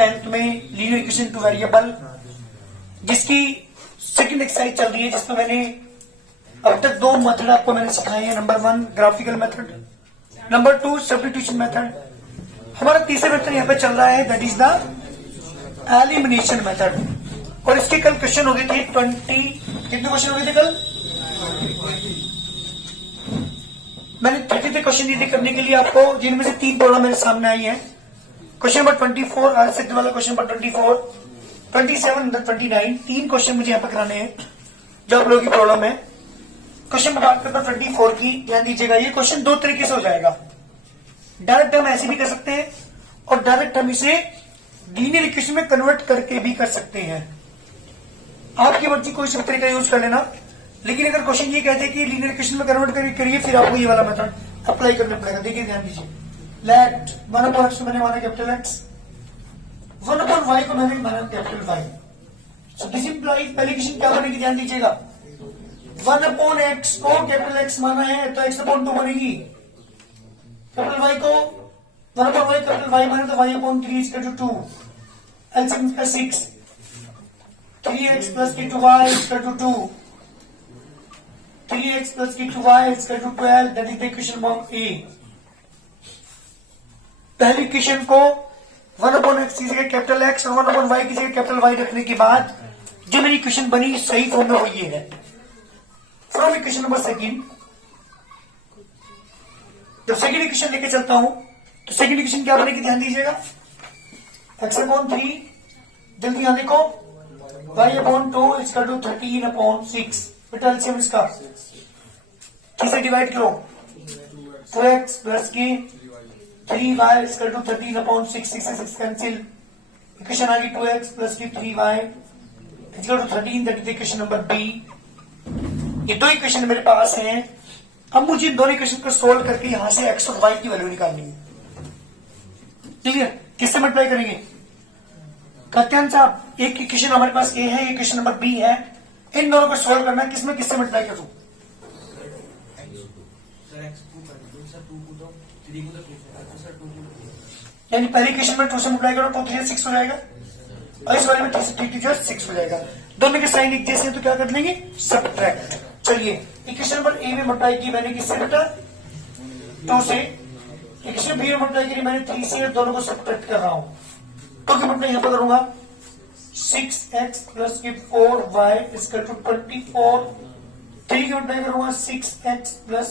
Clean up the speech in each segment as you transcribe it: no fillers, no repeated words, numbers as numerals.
10th में linear equation two variable, जिसकी second exercise चल रही है, जिसमें मैंने अब तक दो मेथड आपको मैंने सिखाए हैं। Number 1 graphical method, number 2 substitution method. हमारा तीसरा मेथड यहाँ पे चल रहा है, that is the elimination method. और इसके कल क्वेश्चन हो गए थे 20, कितने क्वेश्चन हो गए थे कल? मैंने 33 क्वेश्चन दिए थे करने के लिए आपको, जिनमें से 3 प्रॉब्लम मेरे सामने आई है। क्वेश्चन नंबर 24 आरसेट वाला क्वेश्चन नंबर 24, 27 और 29, 3 क्वेश्चन मुझे यहाँ पे कराने हैं जो आप लोगों की प्रॉब्लम है। क्वेश्चन में बात करता हूं 24 की, ध्यान दीजिएगा। ये क्वेश्चन दो तरीके से हो जाएगा, डायरेक्ट हम ऐसे भी कर सकते हैं और डायरेक्ट हम इसे लीनियर इक्वेशन में कन्वर्ट करके भी कर सकते हैं। आपकी मर्जी कोई सा तरीका यूज कर लेना, लेकिन अगर क्वेश्चन ये कहते हैं कि लीनियर इक्वेशन में कन्वर्ट करिए, फिर आपको ये वाला मेथड अप्लाई करना पड़ेगा। देखिए ध्यान दीजिए, लेट 1/x को मैंने माना कैपिटल X, 1/y को मैंने माना capital Y। So this implies पहली इक्वेशन क्या बनेगी, ध्यान दीजिएगा। 1/x को कैपिटल X माना है तो x/2 बनेगी। कैपिटल Y को 1/y कैपिटल Y माने तो y/3 इक्वल टू 2, एलसीएम का 6, 3x प्लस की 2y equal to 2, 3x plus की 2y equal to 12, that is the equation number A. पहली इक्वेशन को 1/x की जगह कैपिटल X और 1/y की जगह कैपिटल Y रखने के बाद जो मेरी इक्वेशन बनी सही फॉर्म में वो ये है। फ्रॉम इक्वेशन नंबर सेकंड, जब सेकंड इक्वेशन लेके चलता हूं तो सेकंड इक्वेशन क्या बनेगी, ध्यान दीजिएगा। x/3, जल्दी यहां देखो, y/2 इक्वल टू 13/6। बेटा एलसीएम इसका 3 से डिवाइड करो, 2x प्लस की 3y इक्वल टू 13/6, 6 से 6 कैंसिल, इक्वेशन आ गई 2x प्लस की 3y equal to 13, that is equation number B. ये दो इक्वेशन मेरे पास हैं। अब मुझे इन दोनों इक्वेशन को सोल्व करके यहां से x और y की वैल्यू निकालनी है। क्लियर? किससे मल्टीप्लाई करेंगे? कहते साहब एक इक्वेशन हमारे पास ए है, इक्वेशन नंबर बी है, इन दोनों को सोल्व करना है, किसमें किससे मल्टीप्लाई करूं? यानी पहली इक्वेशन में 2 से मल्टीप्लाई करो, 2 3 6 हो जाएगा, और इस वाले में 3 से 3 6 हो जाएगा। दोनों के साइन एक जैसे हैं तो क्या कर लेंगे, सब्ट्रैक्ट। चलिए इक्वेशन नंबर ए में मल्टीप्लाई की मैंने किससे बेटा, 2 से। इक्वेशन बी में मल्टीप्लाई की मैंने 3 से, दोनों को सब्ट्रैक्ट कर रहा हूं। तो क्या मल्टीप्लाई यहां पर करूंगा, 6x प्लस की 4y इक्वल टू 24, 3 की मल्टीप्लाई करूंगा 6x plus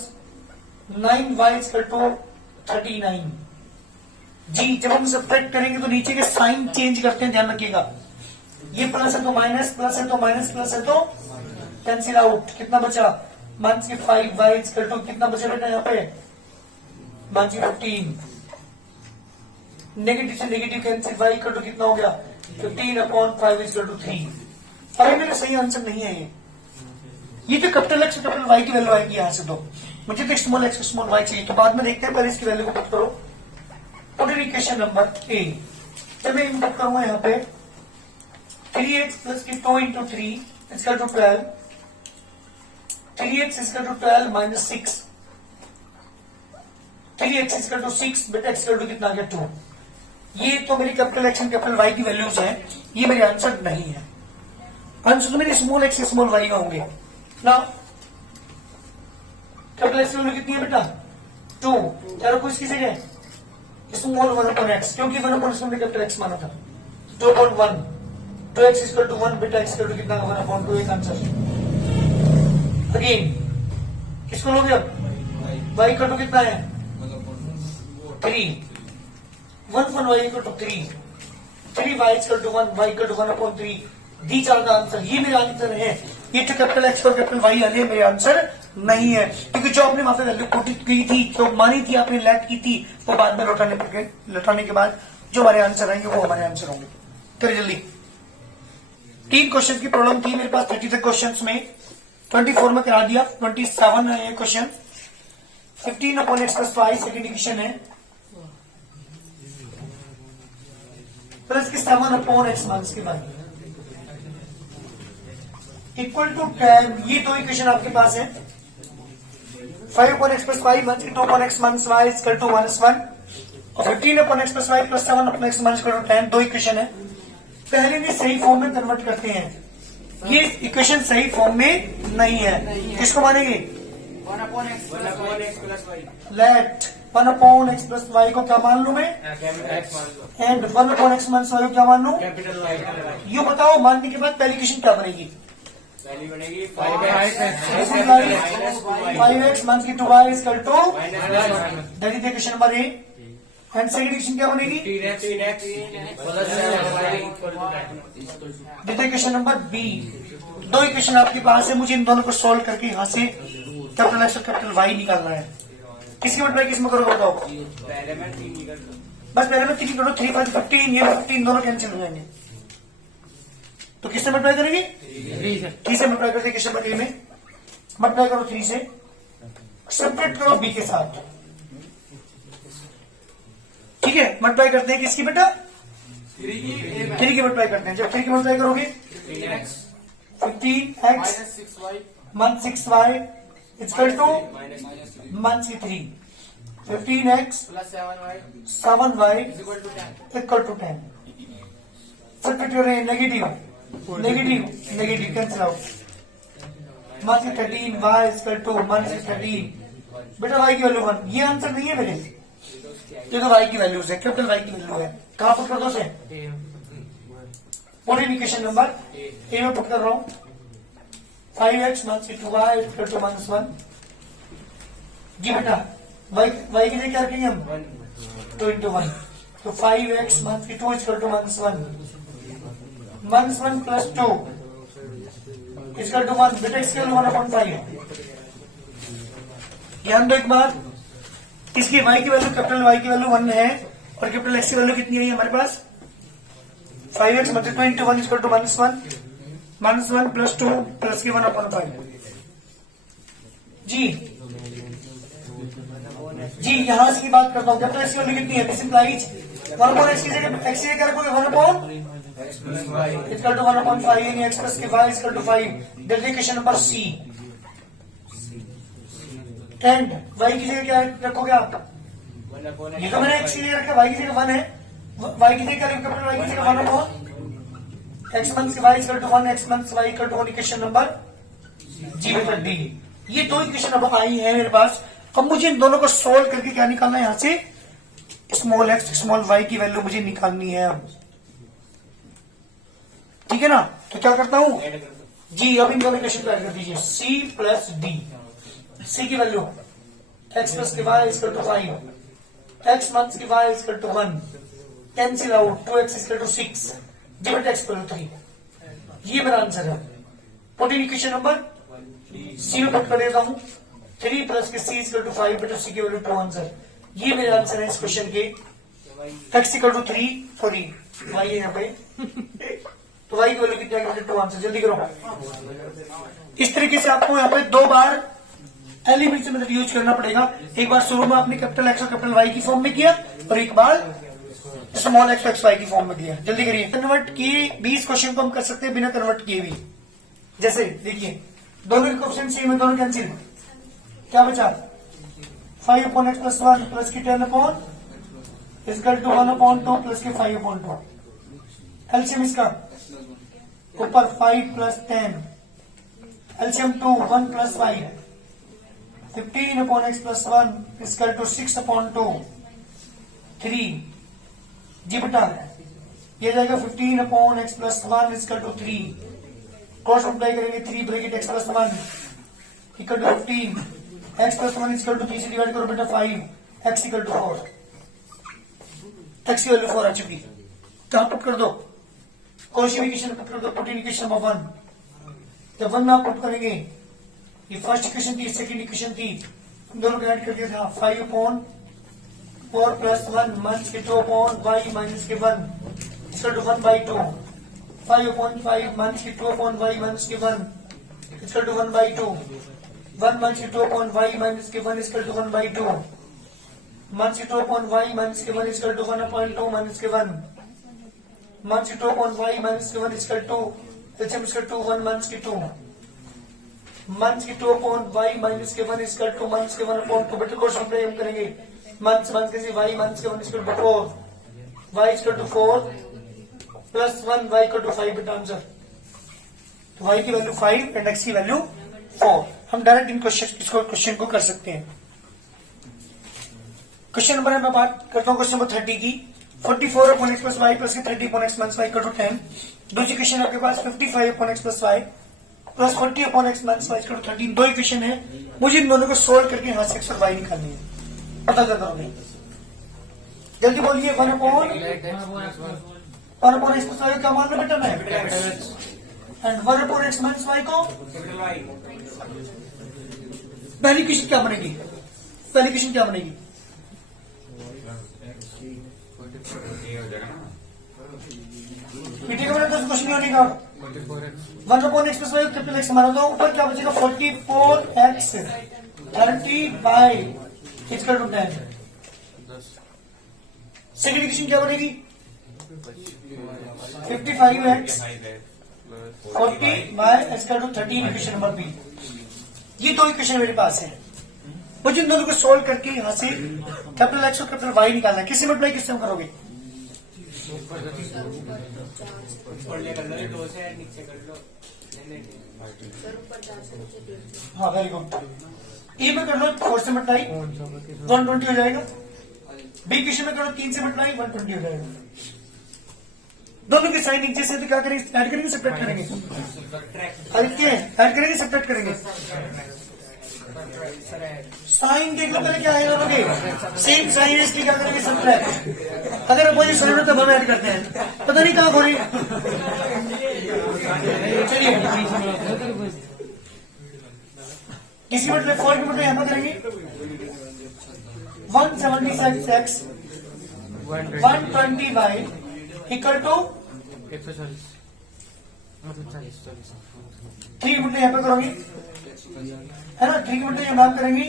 9y equal to 39। जी जब हम सब्ट्रैक्ट करेंगे तो नीचे के साइन चेंज करते हैं, ध्यान रखिएगा। ये प्लस है तो माइनस, प्लस है तो माइनस, प्लस है तो कैंसिल आउट। कितना बचा, माइनस की 5y इक्वल टू कितना बचा बेटा यहाँ पे, माइनस की 15। नेगेटिव से negative cancel, y equal to कितना हो गया, 15/5 इक्वल टू 3। अरे मेरा सही आंसर नहीं है ये तो कैपिटल X और कैपिटल Y की वैल्यू आएगी यहां से। तो मुझे तो स्मॉल x स्मॉल y चाहिए, तो बाद में देखते हैं, पहले इसकी वैल्यू को पुट करो। पुट इन इक्वेशन नंबर ए, जब मैं इनपुट करूंगा यहाँ पे 3x प्लस की 2 into 3 equal to 12, 3x equal to 12 minus 6, 3x equal to 6, बेटा इक्वल टू कितना आ गया 2। ये तो मेरी कैपिटल X और कैपिटल Y की वैल्यूज हैं, ये मेरे आंसर नहीं है। आंसर तो मेरे स्मॉल x स्मॉल y होंगे ना। कैपिटल X की वैल्यू कितनी है बेटा, 2, क्या रखो इसकी जगह, स्मॉल 1/x, क्योंकि 1/x हमने कैपिटल X माना था। 2/1, 2x इक्वल टू 1, बेटा x इक्वल टू कितना 1/2, एक आंसर। अगेन किसको लोगे अब, y इक्वल टू कितना है 3, 1/y equal to 3, 3y equal to 1, y equal to 1/3। These are the answer, ये मेरे आंसर है। ये तो कैपिटल X और कैपिटल Y वाले मेरे आंसर नहीं है, क्योंकि जो आपने वहां पे वैल्यू पुट की थी, जो मानी थी आपने, लेट की थी, वो बाद में लौटाने के बाद जो हमारे आंसर आएंगे वो हमारे आंसर होंगे। करिए जल्दी। 3 क्वेश्चन की प्रॉब्लम थी मेरे पास 33 क्वेश्चन में, 24 में करा दिया, 27 है ये question, 15/x plus y second equation है, प्लस की 7/x माइनस की y इक्वल टू 10। ये दो इक्वेशन आपके पास है। 5/x प्लस y माइनस की 2/x minus y equal to -1, और 15 upon x plus Y plus 7 upon x minus 10, दो इक्वेशन है। पहले भी सही फॉर्म में कन्वर्ट करते हैं, ये इक्वेशन सही फॉर्म में नहीं है, किसको मानेंगे? 1 upon x plus y। Let 1 upon x plus Y को क्या मान लू मैं? And 1 upon x minus Y को क्या मान लू? Capital Y। ये बताओ, मानने के बाद पहली इक्वेशन क्या बनेगी? पहली बनेगी 5x माइनस की 2y equal to, that is equation number A. And second equation क्या बनेगी? That equation number B. दो इक्वेशन आपके पास है, मुझे इन दोनों को सॉल्व करके यहाँ से कैपिटल एक्स और कैपिटल वाई निकालना है। किसकी मल्टीप्लाई किस में करोगे बताओ? पहले में 3 निकल बस पहले में 3 करो, 3 5 15, ये 15 दोनों कैंसिल हो जाएंगे। तो किससे मल्टीप्लाई करेंगे? 3 से मल्टीप्लाई करके किससे मल्टीप्लाई में मल्टीप्लाई करो 3 से, सेपरेट करो बी के साथ, ठीक है। मल्टीप्लाई करते हैं किसकी बेटा? 3 की मल्टीप्लाई करते हैं। जब 3 की मल्टीप्लाई करोगे 3x 15x -6y 6y equal to -3, 15x plus 7y 7y is equal to 10। Equal to 10। Separate कर रहे हैं, negative negative negative cancel out, -13 y equal to -13। बेटा y की वैल्यू 1, ये आंसर नहीं है मेरे, ये तो y की वैल्यूज है, कैपिटल y की वैल्यू है। कहां पुट कर दो से? और इक्वेशन नंबर ए में पुट कर रहा हूं। 5x minus 2y equal to -1। जी बेटा y की जगह क्या रखेंगे हम? 2 into 1, तो 5x minus 2 equal to -1, -1 plus 2 equal to 1। बेटा इसके 1/5। ध्यान दो एक बात, इसकी y की वैल्यू, कैपिटल y की वैल्यू 1 है और कैपिटल x की वैल्यू कितनी है हमारे पास? 5x मतलब 2 into 1 equal to -1 plus 2 plus की 1/5। जी यहां से की बात करता हूँ, कैपिटल x की वैल्यू कितनी है? दिस इंप्लाइज 1/x की जगह x की जगह क्या रखोगे? 1/x इक्वल टू 1/5 यानी x प्लस के y equal to 5। That is equation number C. And y की जगह क्या रखोगे आप? ये तो मैंने x की जगह रखा, y की जगह 1 है, y की जगह क्या रखोगे? कैपिटल y की जगह 1/x minus y equal to 1, x minus y equal to 1, equation number जी बेटा डी। ये दो इक्वेशन अब आई है मेरे पास। अब मुझे इन दोनों को सोल्व करके क्या निकालना है? यहाँ से स्मॉल x स्मॉल y की वैल्यू मुझे निकालनी है अब, ठीक है ना। तो क्या करता हूं जी, अब इन दोनों इक्वेशन को ऐड कर दीजिए। c प्लस डी, c की वैल्यू x प्लस के y equal to 5, x minus के y equal to 1, cancel out 2x equal to 6, divide x equal to 3। ये मेरा आंसर है। फोर्टीन इक्वेशन नंबर सी में पुट कर देता हूं, 3 प्लस के c इक्वल टू 5, बेटा c की वैल्यू 2 आंसर। ये मेरे आंसर है इस क्वेश्चन के। x equal to 3, sorry y है यहाँ पे, तो y की वैल्यू कितनी आएगी? 2 आंसर। जल्दी करो। इस तरीके से आपको यहाँ पे 2 बार एलिमेंट्स मेथड यूज करना पड़ेगा। एक बार शुरू में आपने कैपिटल एक्स और कैपिटल वाई की फॉर्म में किया और एक बार स्मॉल एक्स एक्स वाई की फॉर्म में किया। जल्दी करिए। कन्वर्ट किए 20 क्वेश्चन को हम कर सकते हैं बिना कन्वर्ट किए भी। जैसे देखिए दोनों के ऑप्शन सेम है, दोनों कैंसिल, क्या बचा? 5 अपॉन एक्स प्लस 1 प्लस की 10 अपॉन इक्वल टू 1/2 प्लस के 5/2। एलसीएम इसका ऊपर 5 plus 10, LCM 2 1 plus 5, 15 upon x plus 1 equal to 6/2 3। जी बेटा ये जाएगा 15 upon x plus 1 equal to 3। Cross multiply करेंगे 3 bracket x plus 1 equal to 15, x plus 1 equal to 3 से डिवाइड करो बेटा 5, एक्स इक्वल टू 4। एक्स की वैल्यू 4 आ चुकी, कहां पुट कर दो? कौन-सी इक्वेशन पुट कर दो? Put in equation number 1। जब 1 में आप पुट करेंगे, ये फर्स्ट इक्वेशन थी, सेकंड इक्वेशन थी, दोनों को ऐड कर दिया था। 5 अपॉन 4 प्लस 1 माइनस के 2 अपॉन y माइनस के 1 इक्वल टू 1/2। 5 अपॉन 5 माइनस के 2 अपॉन y माइनस के 1 इक्वल टू 1/2। 1 माइनस के 2 अपॉन y माइनस के 1 इक्वल टू 1/2। माइनस के 2 अपॉन y माइनस के 1 इक्वल टू 1/2 माइनस के 1। माइनस के 2 अपॉन y माइनस के 1 equal to LCM equal to 1 minus के 2। माइनस के 2 अपॉन y माइनस के 1 इक्वल टू माइनस के 1/2। बेटा क्वेश्चन पे हम करेंगे मंथ कैसे y मंथ के 1 equal to 4 y equal to 4 plus 1 y equal to 5 बेटा आंसर। तो y की वैल्यू 5 एंड x की वैल्यू 4। हम डायरेक्ट इन क्वेश्चन को कर सकते हैं। क्वेश्चन नंबर मैं बात करता हूँ क्वेश्चन नंबर 30 की। 44 upon x plus Y plus 30 upon x minus y equal to 10। दूसरी क्वेश्चन आपके पास 55 upon x plus Y plus 40 upon x minus y equal to 13। दो इक्वेशन है, मुझे इन दोनों को सोल्व करके यहाँ से एक्स और वाई निकालनी है। पता करना होगा, जल्दी बोलिए। 1 अपॉन एक्स प्लस वाई क्या मान लो बेटा मैं, and 1 upon x minus Y को पहली क्वेश्चन क्या बनेगी, पहली क्वेश्चन क्या बनेगी? मिटेगा बेटा, तो क्वेश्चन नहीं होगा। 1 upon x plus y triple x हमारा, तो ऊपर क्या बचेगा 44x 30y equal to 10। Second equation क्या बनेगी 55x 40y equal to 13 equation number B. ये दो इक्वेशन मेरे पास है, मुझे इन दोनों को सोल्व करके यहाँ से कैपिटल एक्स और कैपिटल वाई निकालना है। किससे मल्टीप्लाई किससे हम करोगे? हाँ वेरी गुड। ए में कर लो 4 से मल्टीप्लाई 120 हो जाएगा। बी क्वेश्चन में करो 3 से मल्टीप्लाई 120 हो जाएगा। दोनों के साइन नीचे से तो क्या करेंगे, ऐड करेंगे सब्ट्रैक्ट करेंगे? आदित्य ऐड करेंगे सब्ट्रैक्ट करेंगे? साइन देख लो पहले क्या है दोनों के, सेम साइन है इसलिए क्या करेंगे सब्ट्रैक्ट। अगर अपोजिट साइन हो तब हम ऐड करते हैं, पता नहीं कहाँ हो रही। चलिए किसी मतलब 4 के मतलब यहाँ करेंगे 176x 120y इक्वल टू 3 मतलब यहाँ पे करोगे है ना, 3 मतलब यहाँ बात करेंगे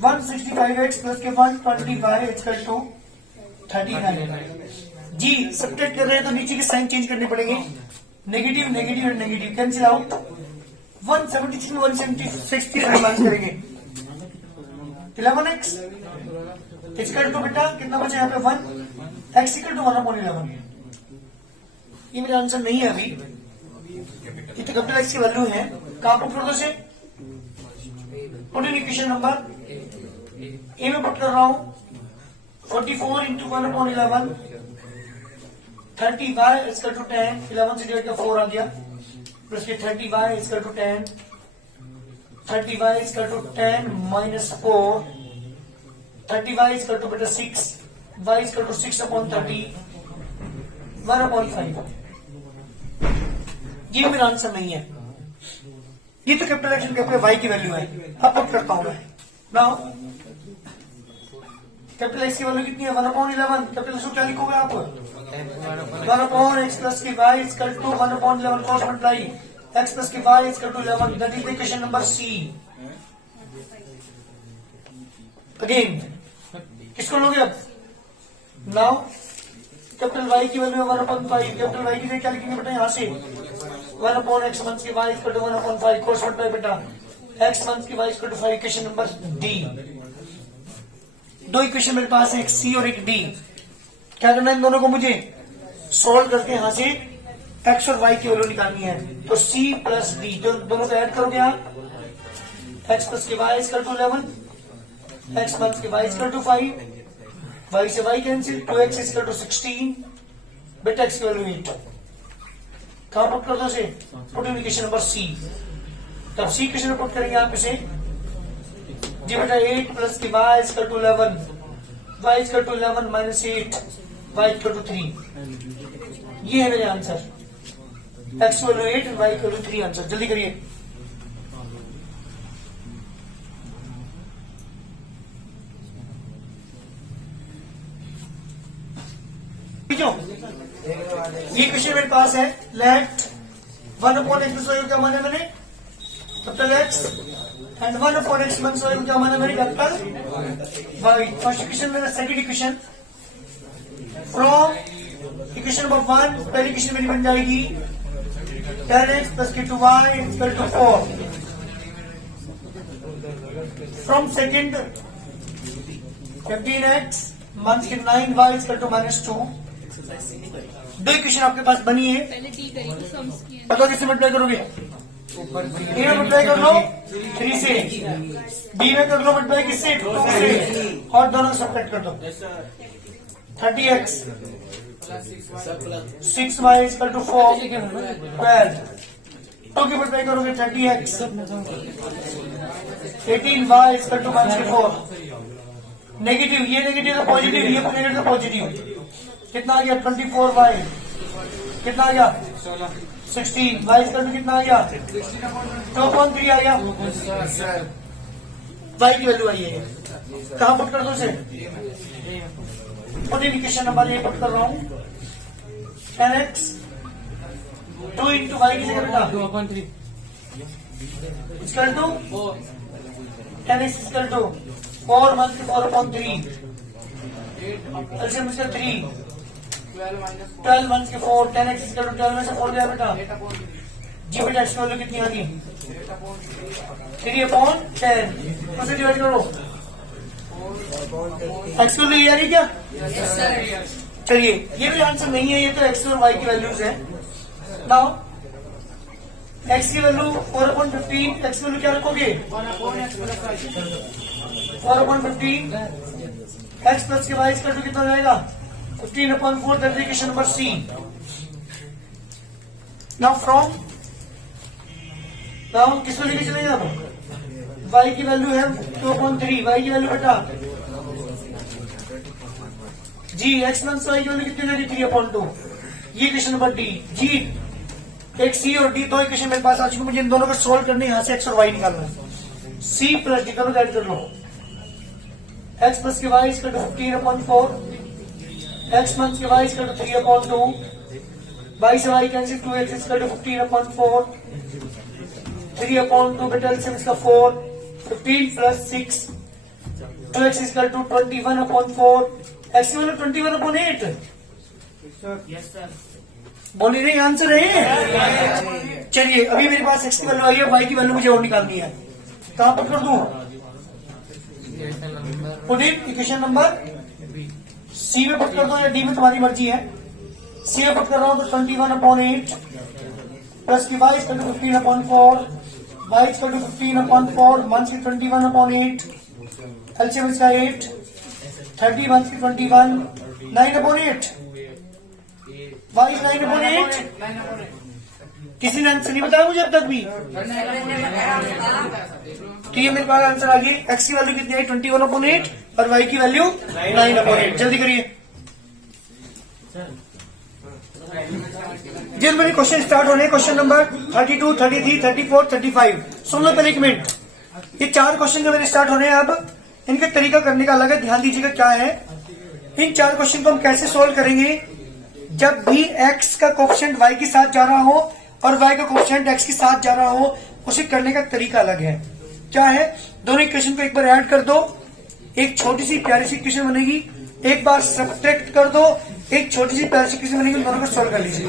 165x प्लस के 120y equal to 39। Ji subtract कर रहे हैं तो नीचे के साइन चेंज करने पड़ेंगे, negative negative and negative cancel out. 176 में 176 की माइनस करेंगे 11x इक्वल टू बेटा कितना बचा यहाँ पे 1 x इक्वल टू 1/11। ये मेरा आंसर नहीं है अभी, ये तो कैपिटल एक्स की वैल्यू है। कहाँ पुट कर दो से, पुट इन इक्वेशन नंबर ए में पुट कर रहा हूँ 44 इंटू 1/11 30y इक्वल टू 10। 11 से डिवाइड का 4 आ गया प्लस के 30y equal to 10 30y equal to 10 minus 4 30y equal to बेटा 6 y इक्वल टू 6/30 1/5। ये मेरा आंसर नहीं है, ये तो कैपिटल एक्स कैपिटल वाई की वैल्यू है। अब पुट करता हूं मैं नाउ, कैपिटल एक्स की वैल्यू कितनी है 1/11। कैपिटल एक्स को क्या लिखोगे आप 1/x प्लस की y equal to 1/11 cross multiply x plus की y equal to 11। That is equation number C. Again किसको लोगे अब नाउ, कैपिटल वाई की वैल्यू 1/5। कैपिटल वाई की जगह क्या लिखेंगे बेटा यहाँ से 1/x मंथ की y equal to 1/5 cross multiply बेटा x मंथ की y equal to 5। Equation number D. दो इक्वेशन मेरे पास है, एक सी और एक डी। क्या करना है इन दोनों को मुझे सोल्व करके यहाँ से एक्स और वाई की वैल्यू निकालनी है। तो सी प्लस डी दोनों को ऐड करोगे आप, एक्स प्लस की वाई इक्वल टू 11 एक्स मंथ की वाई इक्वल टू 5 वाई से y cancel 2x equal to 16 बेटा एक्स की वैल्यू 8। कहाँ पुट कर दो से, put in equation number C. तब सी इक्वेशन में पुट करेंगे आप इसे जी बेटा 8 प्लस की y equal to 11 y equal to 11 minus 8 y equal to 3। ये है मेरा answer, x value 8 y equal to 3 answer. जल्दी करिए। ये क्वेश्चन मेरे पास है, लेट 1/x वाई क्या माना मैंने capital x and 1/x minus y क्या माना मैंने कैपिटल वाई। फर्स्ट इक्वेशन मेरा, second equation from equation number 1 पहली इक्वेशन मेरी बन जाएगी 10x प्लस की 2y equal to 4। From second 15x मंथ के 9y इक्वल टू -2। दो इक्वेशन आपके पास बनी है, पहले डी करी तो सम्स किए बताओ किससे मल्टीप्लाई करोगे? ए में मल्टीप्लाई कर लो 3 से, बी में कर लो मल्टीप्लाई किससे? 2 से, और दोनों सब्ट्रैक्ट कर दो। 30x 6y equal to 4 12। 2 की मल्टीप्लाई करोगे 30x 18y equal to -4। Negative, ये नेगेटिव तो पॉजिटिव, ये नेगेटिव तो पॉजिटिव। कितना आ गया? 24y। कितना आ गया? 16। y इक्वल टू कितना आ गया? 2.3 आ गया। y की वैल्यू आई है, कहाँ पुट कर दो उसे? इक्वेशन नंबर ये पुट कर रहा हूँ। 10x 2 इंटू वाई की जगह बेटा 2/3 equal to 10x equal to 4 मंथ 4/3 एलसीएम इसका 3 12 मंथ के 4 10x इक्वल टू 12 में से 4 गया बेटा जी बेटा इसकी वैल्यू कितनी आ गई 3/10 उसे डिवाइड करो एक्स वैल्यू ये आ रही क्या चलिए ये भी आंसर नहीं है ये तो एक्स और वाई की वैल्यूज है नाउ एक्स की वैल्यू 4/15 एक्स वैल्यू क्या रखोगे 4/15 एक्स प्लस के वाई इक्वल टू कितना जाएगा 15/4 that is equation number C now from now किस वैल्यू की चलेगा अब वाई की वैल्यू है 2.3 वाई की वैल्यू बेटा जी एक्स प्लस वाई की वैल्यू कितनी जाएगी 3/2 ये इक्वेशन नंबर डी जी एक सी और डी दो इक्वेशन मेरे पास आ चुकी मुझे इन दोनों को सोल्व करने यहाँ से एक्स और वाई निकालना है सी प्लस डी दोनों ऐड कर लो एक्स प्लस के y equal to 15/4 x plus के वाई इक्वल टू 3/2 वाई से y cancel 2x equal to 15/4 3/2 बेटा एलसीएम इसका 4 15 plus 6 2x equal to 21/4 x की वैल्यू 21/8 यस सर बोली नहीं आंसर है चलिए अभी मेरे पास एक्स की वैल्यू आई है वाई की वैल्यू मुझे और निकालनी है कहां पर कर दूं put in equation number C में पुट कर दो या डी में तुम्हारी मर्जी है सी में पुट कर रहा हूं तो 21/8 प्लस की y equal to 15/4 y equal to 15/4 मंथ की 21/8 एलसीएम इसका 8 30 मंथ की 21 9/8 वाई 9/8 किसी ने आंसर नहीं बताया मुझे अब तक भी तो ये मेरे पास आंसर आ गई एक्स की वैल्यू कितनी आई 21/8 और वाई की वैल्यू 9/8 जल्दी करिए जिस मेरे क्वेश्चन स्टार्ट होने क्वेश्चन नंबर 32 33 34 35 सुन लो पहले एक मिनट ये 4 क्वेश्चन जो मेरे स्टार्ट होने हैं अब इनका तरीका करने का अलग है ध्यान दीजिएगा क्या है इन 4 क्वेश्चन को हम कैसे सोल्व करेंगे जब भी x का कोफिशिएंट y के साथ जा रहा हो और y का कोफिशिएंट x के साथ जा रहा हो उसे करने का तरीका अलग है क्या है दोनों इक्वेशन को एक बार ऐड कर दो एक छोटी सी प्यारी सी इक्वेशन बनेगी एक बार सब्ट्रैक्ट कर दो एक छोटी सी प्यारी सी इक्वेशन बनेगी दोनों को सोल्व कर लीजिए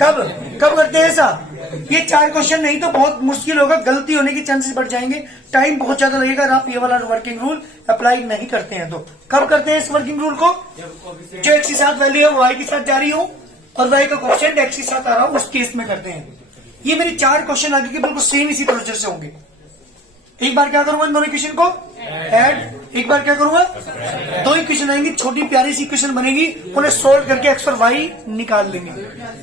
कब कब करते हैं ऐसा ये 4 क्वेश्चन नहीं तो बहुत मुश्किल होगा गलती होने के चांसेस बढ़ जाएंगे टाइम बहुत ज्यादा लगेगा अगर आप ये वाला वर्किंग रूल अप्लाई नहीं करते हैं तो कब करते हैं इस वर्किंग रूल को जो एक्स के साथ वैल्यू है वाई के साथ जा रही हो और वाई का कोफिशिएंट एक्स के साथ आ रहा हो उस केस में करते हैं ये मेरे 4 क्वेश्चन आगे के बिल्कुल सेम इसी प्रोसेस से होंगे एक बार क्या करूंगा इन दोनों इक्वेशन को ऐड एक बार क्या करूंगा 2 इक्वेशन आएंगी छोटी प्यारी सी इक्वेशन बनेगी उन्हें सोल्व करके एक्स और वाई निकाल लेंगे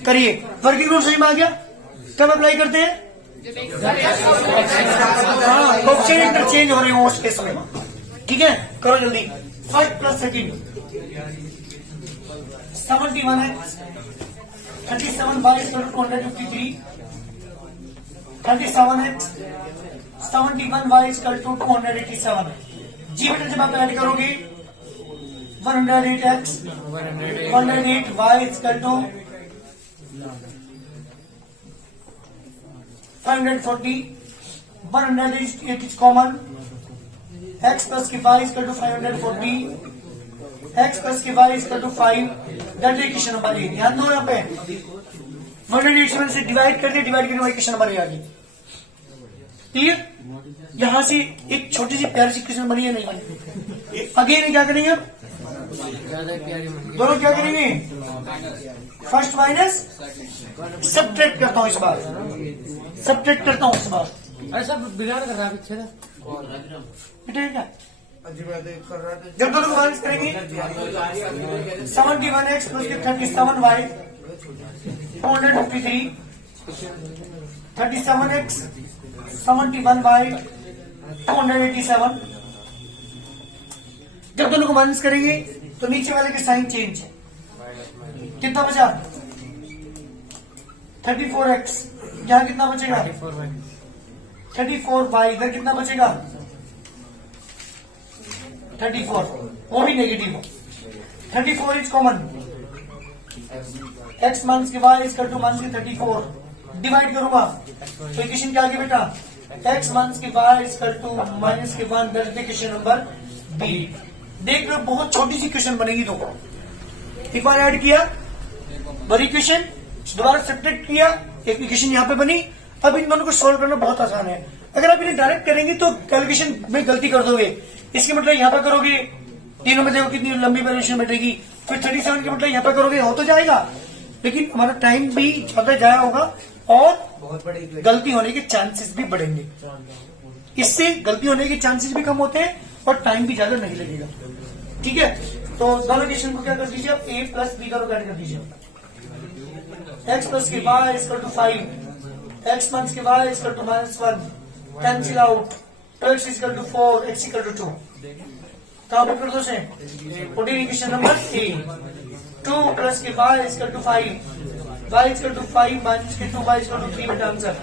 करिए वर्किंग रूल सही में आ गया कब अप्लाई करते हैं हाँ कोफिशिएंट इंटरचेंज हो रहे हो उस केस में ठीक है करो जल्दी 5 + 13 71x 37y = 253 37x 71y = 287 जी बेटा जब आप ऐड करोगे 108x 108y = 540 108 is common x plus k y is equal to 540 x plus k y is equal to 5 that is equation number 8 ध्यान दो यहाँ पे 187 से डिवाइड करके डिवाइड करने वाली इक्वेशन नंबर 8 आ गई क्लियर? यहां से एक छोटी सी प्यारी सी इक्वेशन बनी है, नहीं बनी। अगेन क्या करेंगे अब? दोनों क्या करेंगे? फर्स्ट माइनस सब्ट्रैक्ट करता हूं इस बार, सब्ट्रैक्ट करता हूं इस बार। अरे सब बिगाड़ कर रहा है पीछे का। बेटा क्या जब दोनों को माइनस करेंगे 71x plus 37y 453 37x 71y 287। जब दोनों को माइनस करेंगे तो नीचे वाले के साइन चेंज है। कितना बचा? 34x। यहाँ कितना बचेगा? 34y। इधर कितना बचेगा? 34, वो भी negative. 34 is common. x minus के y इजकल टू माइनस के 34 डिवाइड करूंगा तो इक्वेशन क्या आ गया बेटा? x माइनस के y इजकल टू माइनस के 1। That is equation number B. देख लो बहुत छोटी सी इक्वेशन बनेगी। तो एक बार ऐड किया बड़ी इक्वेशन, दोबारा सब्ट्रैक्ट किया, एक इक्वेशन यहाँ पे बनी। अब इन दोनों को सोल्व करना बहुत आसान है। अगर आप इन्हें डायरेक्ट करेंगे तो कैलकुलेशन में गलती कर दोगे। इसके मतलब यहाँ पे करोगे, तीनों में देखो कितनी लंबी वेरिएशन बैठेगी। फिर 37 के मतलब यहाँ पे करोगे, हो तो जाएगा, लेकिन हमारा टाइम भी ज्यादा जाया होगा और बहुत बड़ी गलती होने के चांसेस भी बढ़ेंगे। इससे गलती होने के चांसेस भी कम होते हैं और टाइम भी ज्यादा नहीं लगेगा। ठीक है, तो दोनों इक्वेशन को क्या कर दीजिए? आप a प्लस बी दोनों ऐड कर दीजिए। x प्लस के y equal to 5, x minus के y equal to -1, cancel out, 2x equal to 4, x equal to 2। कहाँ पर कर दो से? 14 इक्वेशन नंबर ए। 2 प्लस के y equal to 5, y equal to 5 minus के 2, y इजकल टू 3 बेटा answer.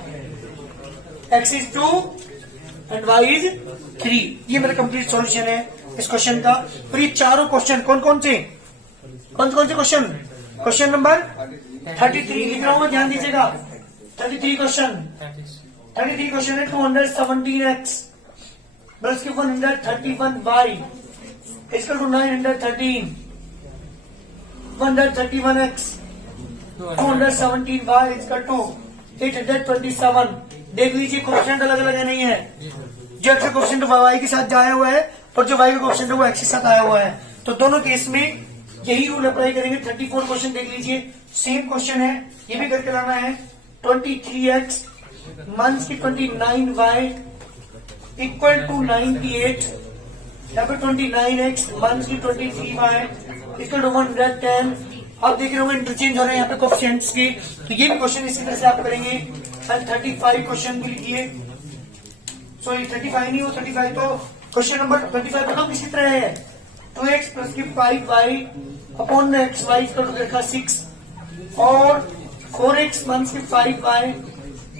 x is 2 and y is 3। ये मेरा कंप्लीट सॉल्यूशन है इस क्वेश्चन का। और ये चारों क्वेश्चन कौन कौन से क्वेश्चन? क्वेश्चन नंबर 33 लिख रहा हूँ, ध्यान दीजिएगा। 33 क्वेश्चन है। 217x प्लस के 131y is equal to 913, 131x 217y is equal to 827। देख लीजिए क्वेश्चन अलग अलग है, नहीं है? जो एक्स क्वेश्चन वाई के साथ आया हुआ है और जो वाई का क्वेश्चन है वो एक्स के साथ आया हुआ है। तो दोनों केस में यही रूल अप्लाई करेंगे। 34 क्वेश्चन देख लीजिए, सेम क्वेश्चन है, ये भी करके लाना है। 23x माइनस की 29y इक्वल टू 98, यहाँ पे 29x माइनस की 23y इक्वल टू 110। आप देख रहे होंगे इंटरचेंज हो रहे हैं यहाँ पे कोएफिशिएंट्स के। तो ये भी क्वेश्चन इसी तरह से आप करेंगे। एंड 35 क्वेश्चन भी लिखिए। सॉरी 35 नहीं हो, 35 तो क्वेश्चन नंबर 25 बताओ किसी तरह है। 2x प्लस की 5y upon x y equal to देखा 6 और 4x माइनस की 5y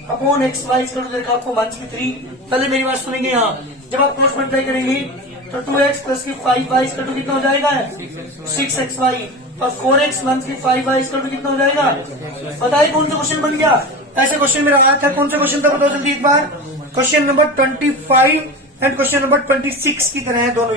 upon x y equal to देखा आपको माइनस की 3। पहले मेरी बात सुनेंगे। यहाँ जब आप क्रॉस मल्टीप्लाई करेंगे तो 2x प्लस की 5y इक्वल टू कितना हो जाएगा? 6xy और 4x माइनस की 5y इक्वल टू कितना हो जाएगा? बताइए कौन सा क्वेश्चन बन गया? ऐसे क्वेश्चन मेरा आया था। कौन सा क्वेश्चन था बताओ जल्दी एक बार। Question number 25 and question number 26 की तरह है दोनों।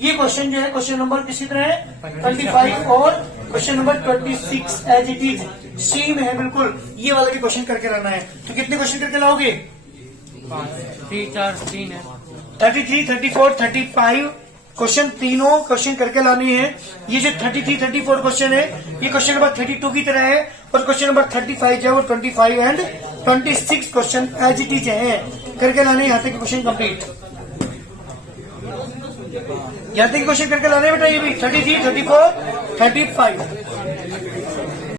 ये क्वेश्चन जो है क्वेश्चन नंबर किसी तरह है 25 और question number 26 as it is same है बिल्कुल। ये वाला भी क्वेश्चन करके लाना है। तो कितने क्वेश्चन करके लाओगे? 3 4 3 है। 33, 34, 35 क्वेश्चन तीनों क्वेश्चन करके लाने हैं। ये जो 33, 34 क्वेश्चन है ये क्वेश्चन नंबर 32 की तरह है और क्वेश्चन नंबर 35 जो है वो 25 and 26 question as it is है करके लाने। यहाँ तक क्वेश्चन कंप्लीट, यहाँ तक क्वेश्चन करके लाने बेटा। ये भी 33, 34, 35